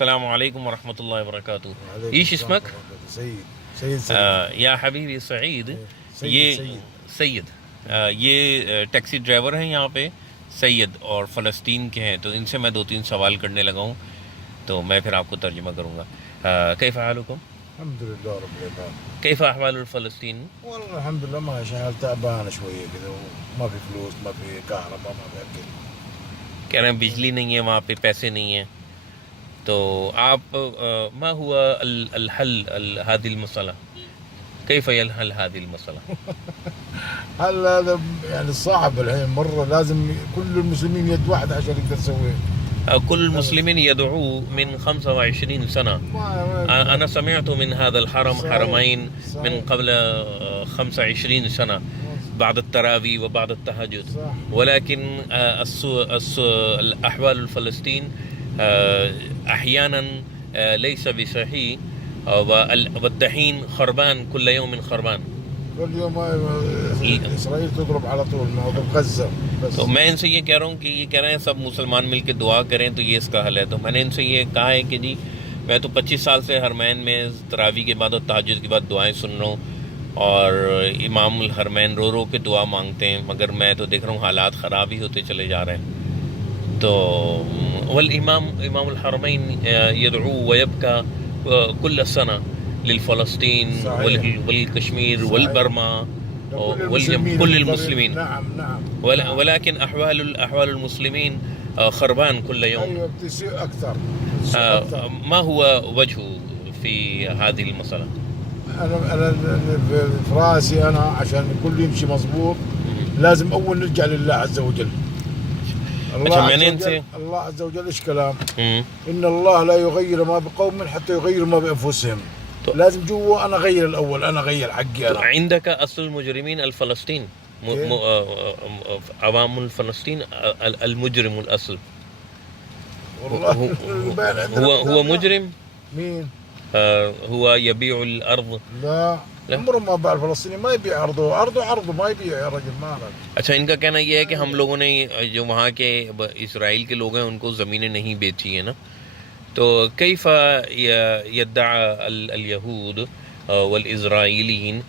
السلام عليكم ورحمة الله وبركاته. وعليكم ايش السلام اسمك؟ ورحمة الله. سيد या हबीबी सईद, सईद ये सईद सैयद, ये टैक्सी ड्राइवर हैं यहाँ पे सैयद और फ़लस्तीन के हैं, तो इनसे मैं 2-3 सवाल करने लगा हूँ, तो मैं फिर आपको तर्जुमा करूँगा. कैफ़ हालुकुम? अल्हम्दुलिल्लाह रब्बिल आलमीन. कैफ़ अहवालुल फ़लस्तीन? والله الحمد لله ماشي حال تعبانة شوية كذا وما في فلوس ما في كهرباء ما في أكل. कह रहे हैं बिजली नहीं है वहाँ पे, पैसे नहीं हैं. तो आप मा हुआ अल हल हादिल मसला, कैफ़ यलहल हादिल मसला? هل هذا يعني صعب الحين مرة لازم كل المسلمين يد واحدة عشان يقدر يسويه. كل المسلمين يدعو من 25 سنة. أنا سمعت من هذا الحرم حرمين من قبل 25 سنة بعد التراوي وبعد التهجد، ولكن الأحوال الفلسطين أحيانا ليس بصحيح، والدحين خربان، كل يوم خربان. كل يوم إسرائيل تضرب على طول موضوع غزة बस. तो मैं इनसे ये कह रहा हूँ कि ये कह रहे हैं सब मुसलमान मिल के दुआ करें तो ये इसका हल है. तो मैंने इनसे ये कहा है कि जी मैं तो 25 साल से हरमैन में तरावी के बाद और तहज्जुद के बाद दुआएं सुन रहा हूँ और इमामुल हरमैन रो रो के दुआ मांगते हैं, मगर मैं तो देख रहा हूँ हालात ख़राब ही होते चले जा रहे हैं. तो वल इमामुल हरमैन यदऊ वयबका कुल्ल सना लिलफ़लस्तीन वल कश्मीर वल बर्मा كل المسلمين. نعم نعم. ولكن أحوال المسلمين خربان كل يوم. أيوة بتصير أكثر. ما هو وجه في هذه المسألة؟ أنا في راسي أنا عشان الكل يمشي مظبوط لازم أول نرجع لله عز وجل. الله عز وجل إيش كلام؟ إن الله لا يغير ما بقوم حتى يغيروا ما بأنفسهم. لازم جوا أنا أغير الأول، أنا أغير حقي أنا. عندك أصل المجرمين الفلسطين، عوام الفلسطين المجرم الأصل. هو مجرم؟ مين؟ هو يبيع الأرض؟ لا عمره ما باع. الفلسطيني ما يبيع عرضه ما يبيع يا رجل ما रहा. अच्छा, इनका कहना ये है कि हम लोगों ने जो वहाँ के इसराइल के लोग हैं उनको ज़मीनें नहीं बेची है ना. तो कैफ़ यद्दअ اليهود والإسرائيليين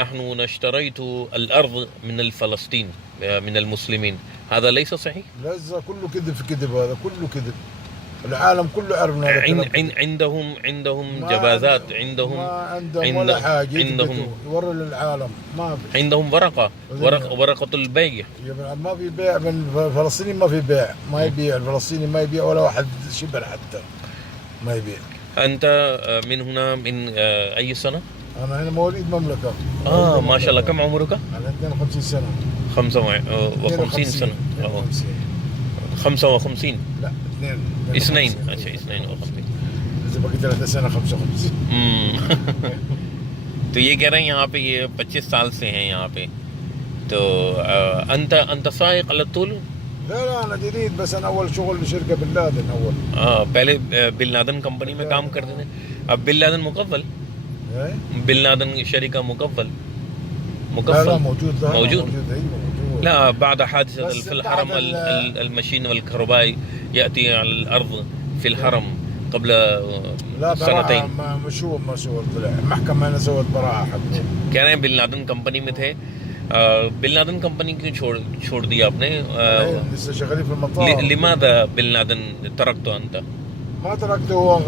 نحن اشتريت الأرض من الفلسطين من المسلمين، هذا ليس صحيح؟ ليس، كله كذب في كذب، هذا كله كذب. العالم كله عرفنا هذا. عندهم جوازات، عندهم ولا حاجة، عندهم يوروا للعالم ما في. عندهم ورقة البيع. ما في بيع من الفلسطيني، ما في بيع، ما يبيع الفلسطيني، ما يبيع ولا واحد شبر حتى ما يبيع. أنت من هنا من أي سنة؟ أنا هنا مواليد مملكة. ما شاء الله. كم عمرك؟ أنا 52 سنة. 55 سنة. 55. لا 2. अच्छा 52. إذا بقي 3 سنة 55. तो ये कह रहे हैं यहाँ पे ये 25 साल से हैं यहाँ पे. तो أنت سائق على طول؟ لا أنا جديد، بس أنا أول شغل بشركة بن لادن أول. पहले बिन लादेन कंपनी में काम करते थे. अब बिन लादेन मुकव्वल, बिन लादेन शरीका मुकव्वल. لا موجود. لا بعد حادثة في الحرم المشين والكهربائي يأتي على الأرض في الحرم قبل سنتين. لا مشهور طلع محكمة أنا سوت براءة حقه. कह रहे हैं बिन लादेन कंपनी में थे. बिन लादेन कंपनी क्यों छोड़ दिया आपने? لسه شغالين في المطار. لماذا बिन लादेन تركته أنت؟ ما تركته، هو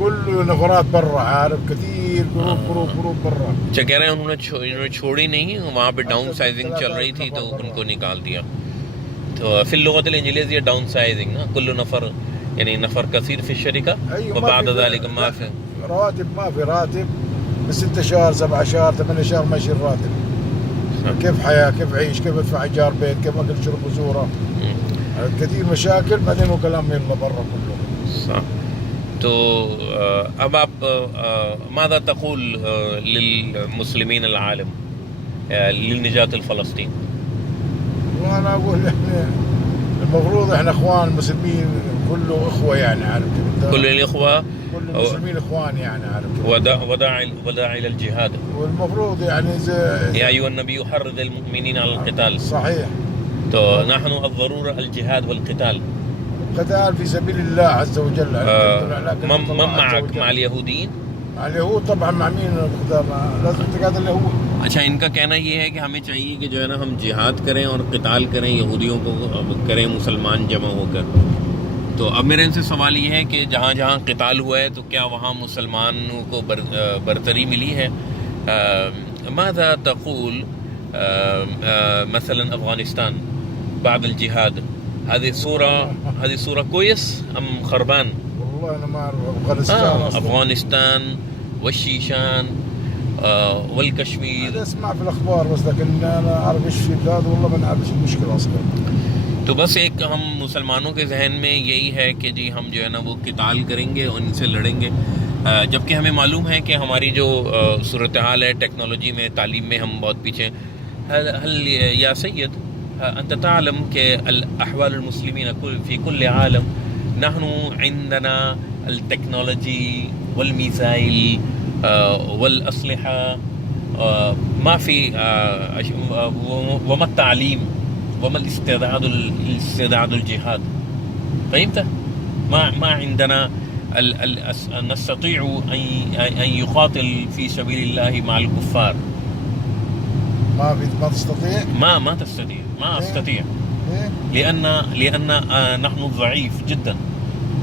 كل نفرات برا، عارف كثير جروب برا. अच्छा, कह रहे हैं उन्होंने छोड़ी नहीं, वहाँ पे डाउन साइजिंग चल रही थी तो उनको निकाल दिया. तो फिर اللغة الإنجليزية डाउन साइजिंग ना, كل نفر يعني نفر كثير في الشركة. وبعد ذلك ما في راتب، ما في راتب ب6 شهر 7 شهر 8 شهر ما يصير راتب. كيف حياة، كيف عيش، كيف ادفع ايجار بيت، كيف اكل شرب وزوره، كثير مشاكل. بعدين وكلام يلا برا كله. صح. तो अब आप ماذا تقول للمسلمين العالم للنجاة الفلسطين؟ وانا اقول يعني المفروض احنا اخوان مسلمين، كله اخوه يعني، عارف كل الاخوه، كل المسلمين اخوان يعني، عارف وداعي للجهاد. والمفروض يعني يا ايها النبي يحرض المؤمنين على القتال. صحيح. तो نحن الضرورة الجهاد والقتال. قتال في سبيل الله عز وجل. من معك مع اليهودीन مع اليهود طبعا. مع مين القتال؟ لازم تقاتل اليهود. अच्छा, इनका कहना ये है कि हमें चाहिए कि जो है ना हम जिहाद करें और क़िताल करें, यहूदियों को करें मुसलमान जमा होकर। तो अब मेरे इनसे सवाल ये है कि जहाँ जहाँ क़िताल हुआ है तो क्या वहाँ मुसलमानों को बरतरी मिली है? माज़ा तक़ूल मसलन अफ़ग़ानिस्तान बाद अल-जिहाद, هذه صورة كويس أم خربان؟ والله أنا ما أعرف أفغانستان. أفغانستان والشيشان والكشمير. هذا أسمع في الأخبار بس، لكن أنا أعرف إيش في هذا والله ما نعرف إيش المشكلة أصلا. तो बस एक हम मुसलमानों के जहन में यही है कि जी हम जो है ना वो क़िताल करेंगे और इनसे लड़ेंगे, जबकि हमें मालूम है कि हमारी जो सूरत हाल है टेक्नोलॉजी में, तालीम में हम बहुत पीछे हैं। हल या सैयद أنت تعلم كالأحوال المسلمين في كل عالم نحن عندنا التكنولوجي والميزايل والأسلحة، ما في وما التعليم وما الاستعداد الجهاد. فهمت؟ ما عندنا نستطيع أن يقاتل في سبيل الله مع الكفار. ما تستطيع؟ ما تستطيع. ما أستطيع. لأن نحن ضعيف جدا.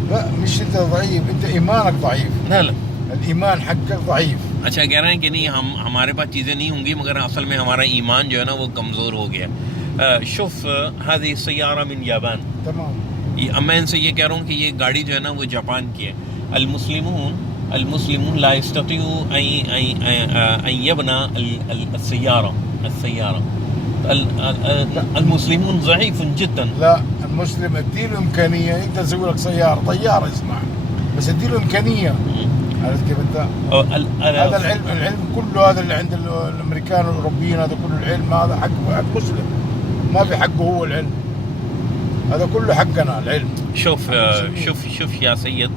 لا مش أنت ضعيف، أنت إيمانك ضعيف. لا الإيمان حقك ضعيف. अच्छा, कह रहे हैं कि नहीं हमारे पास चीज़ें नहीं होंगी मगर असल में हमारा ईमान जो है ना वो कमज़ोर हो गया। शुफ هذه السيارة من اليابان. तमाम. अब मैं इनसे ये कह रहा हूँ कि ये गाड़ी जो है ना वो जापान की है। المسلمون لا يستطيعوا أن يبنى السيارة. المسلمون ضعيف جدا. لا، المسلم اديله إمكانية يقدر يسوي لك سيارة، طيارة اسمع، بس اديله إمكانية. عرفت كيف أنت؟ هذا العلم كله هذا اللي عند الأمريكان والأوروبيين، هذا كله العلم هذا حق مسلم، ما في حقه هو العلم، هذا كله حقنا العلم. شوف يا سيد،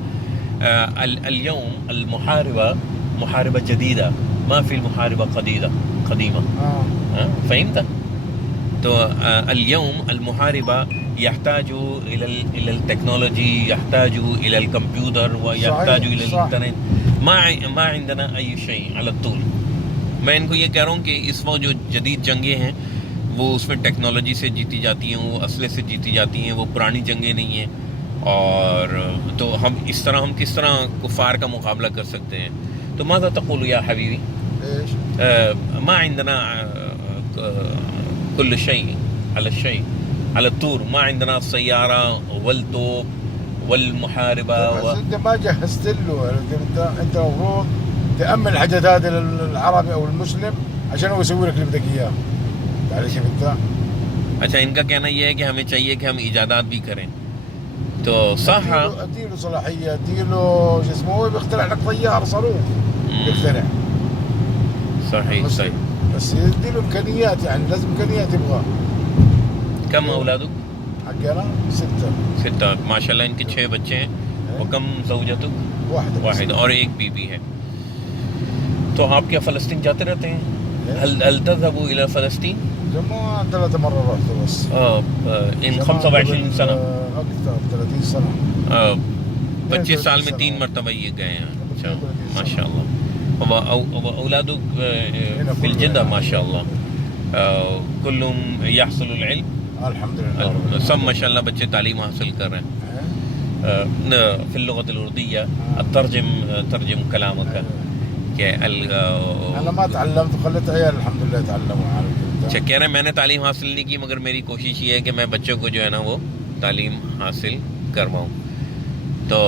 اليوم المحاربة محاربة جديدة، ما في المحاربة قديمة. فهمت؟ तो اليوم المحاربة يحتاج إلى التكنولوجي، يحتاج إلى الكمبيوتر، ويحتاج إلى الإنترنت. ما عندنا أي شيء على طول. मैं इनको ये कह रहा हूँ कि इस वक्त जो जदीद जंगें हैं वो उसमें टेक्नोलॉजी से जीती जाती हैं, वो असले से जीती जाती हैं, वो पुरानी जंगें नहीं हैं। और तो हम किस तरह कुफार का मुकाबला कर सकते हैं? तो माज़ा तक़ूल या हबीबी? ما عندنا كل شيء على الطور، ما عندنا السيارة والطوب والمحاربة انت ما جهزت له. انت المفروض تأمن الحاجات هذه للعربي او المسلم عشان هو يسوي لك اللي بدك اياه. معلش انت. अच्छा, इनका कहना यह है कि हमें चाहिए कि हम इजादात भी करें। तो صح، اديله صلاحية، اديله شو اسمه، هو بيخترع لك طيارة صاروخ بيخترع. صحيح. بس يديله امكانيات، يعني لازم امكانيات يبغى. كم اولادك؟ حقي انا 6 माशाल्लाह। इनके 6 बच्चे हैं। और कम ज़ौजतुक? वाहिद और एक बीबी है। तो आप क्या फ़लस्तीन जाते रहते हैं? هل تذهبوا إلى فلسطين؟ 3 مرات رحت بس. इन 25 سنة أكثر 30 سنة. 25 साल में 3 मरतबा ये गए हैं। अच्छा, माशाल्लाह। وأولادك في الجدة ما شاء الله كلهم يحصلوا العلم؟ الحمد لله. सब माशाल्लाह बच्चे तालीम हासिल कर रहे हैं। في اللغة الأردية ترجم كلامك. أنا ما تعلمت وخليت عيال الحمد لله يتعلموا. अच्छा, कह रहे हैं मैंने तालीम हासिल नहीं की मगर मेरी कोशिश ये है कि मैं बच्चों को जो है ना वो तालीम हासिल करवाऊँ। तो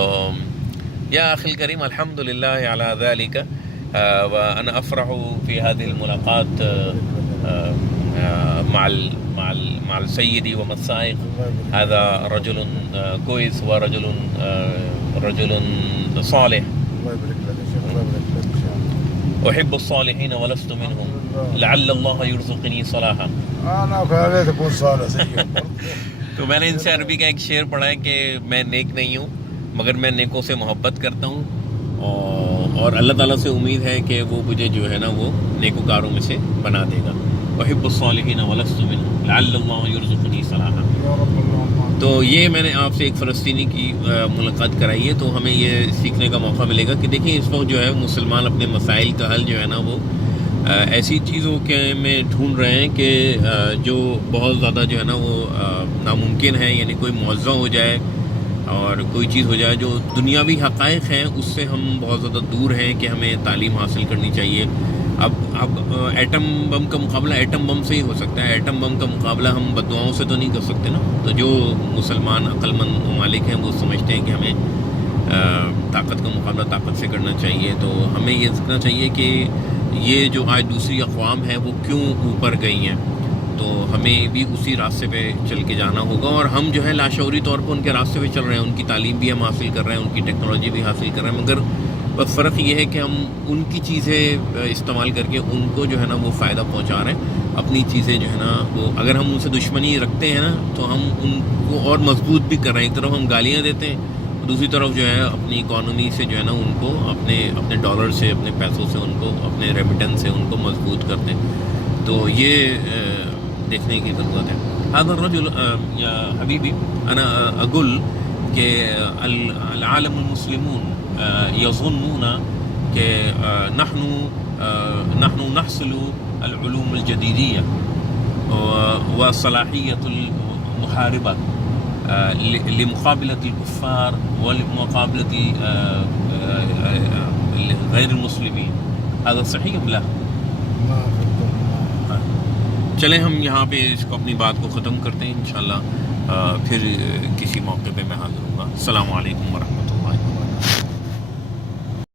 या अखिल करीम अल्हम्दुलिल्लाह अला ज़ालिका وأنا أفرح في هذه الملاقات مع السيد ومسائق. هذا رجل كويس ورجل صالح. الله يبارك لك يا شيخ. الله يبارك لك إن شاء الله. أحب الصالحين ولست منهم، لعل الله يرزقني صلاحا. أنا فعلت أكون صالح زيهم. तो मैंने इनसे अरबी का एक शेर पढ़ा है कि मैं नेक नहीं हूँ मगर मैं नेकों से मोहब्बत करता हूँ और अल्लाह ताला से उम्मीद है कि वो मुझे जो है ना वो नेकोकारों में से बना देगा। वहिब्बुस्सालिहीन वलस्तु मिनहुम लअल्लल्लाहु युरज़ुक़नी सलाहा। तो ये मैंने आपसे एक फ़लस्तीनी की मुलाकात कराई है, तो हमें ये सीखने का मौका मिलेगा कि देखिए इस वक्त जो है मुसलमान अपने मसाइल का हल जो है ना वो ऐसी चीज़ों के में ढूंढ रहे हैं कि जो बहुत ज़्यादा जो है ना वो नामुमकिन है, यानी कोई मुआवजा हो जाए और कोई चीज़ हो जाए जो दुनियावी हक़ाइक़ हैं उससे हम बहुत ज़्यादा दूर हैं कि हमें तालीम हासिल करनी चाहिए। अब एटम बम का मुकाबला एटम बम से ही हो सकता है, एटम बम का मुकाबला हम बददुआओं से तो नहीं कर सकते ना। तो जो मुसलमान अक्लमंद ममालिक हैं वो समझते हैं कि हमें ताकत का मुकाबला ताकत से करना चाहिए। तो हमें ये सीखना चाहिए कि ये जो आज दूसरी अक़वाम है वो क्यों ऊपर गई हैं, तो हमें भी उसी रास्ते पे चल के जाना होगा। और हम जो है लाशऊरी तौर पर उनके रास्ते पे चल रहे हैं, उनकी तालीम भी हम हासिल कर रहे हैं, उनकी टेक्नोलॉजी भी हासिल कर रहे हैं, मगर बस फ़र्क ये है कि हम उनकी चीज़ें इस्तेमाल करके उनको जो है ना वो फ़ायदा पहुंचा रहे हैं। अपनी चीज़ें जो है ना वो अगर हम उनसे दुश्मनी रखते हैं ना तो हम उनको और मजबूत भी कर रहे हैं। एक तरफ हम गालियाँ देते हैं, दूसरी तरफ जो है अपनी इकॉनमी से जो है ना उनको अपने डॉलर से, अपने पैसों से, उनको अपने रेमिटेंस से उनको मजबूत करते हैं। तो ये देखने की ज़रूरत है। हाज़ा रजुल या हबीबी अना अकुल के अल आलमुल मुस्लिमून यज़ुन्नून कि नहनु नहसुलु अल उलूम अल जदीदिया व सलाहियतुल मुहारिबा लिमुक़ाबलतिल कुफ़्फ़ार व लिमुक़ाबलति गैर मुस्लिमीन। हाज़ा सही अम ला? चलें हम यहाँ पे इसको अपनी बात को ख़त्म करते हैं। इंशाअल्लाह फिर किसी मौके पे मैं हाज़िर हूँगा। अस्सलामु अलैकुम व रहमतुल्लाह।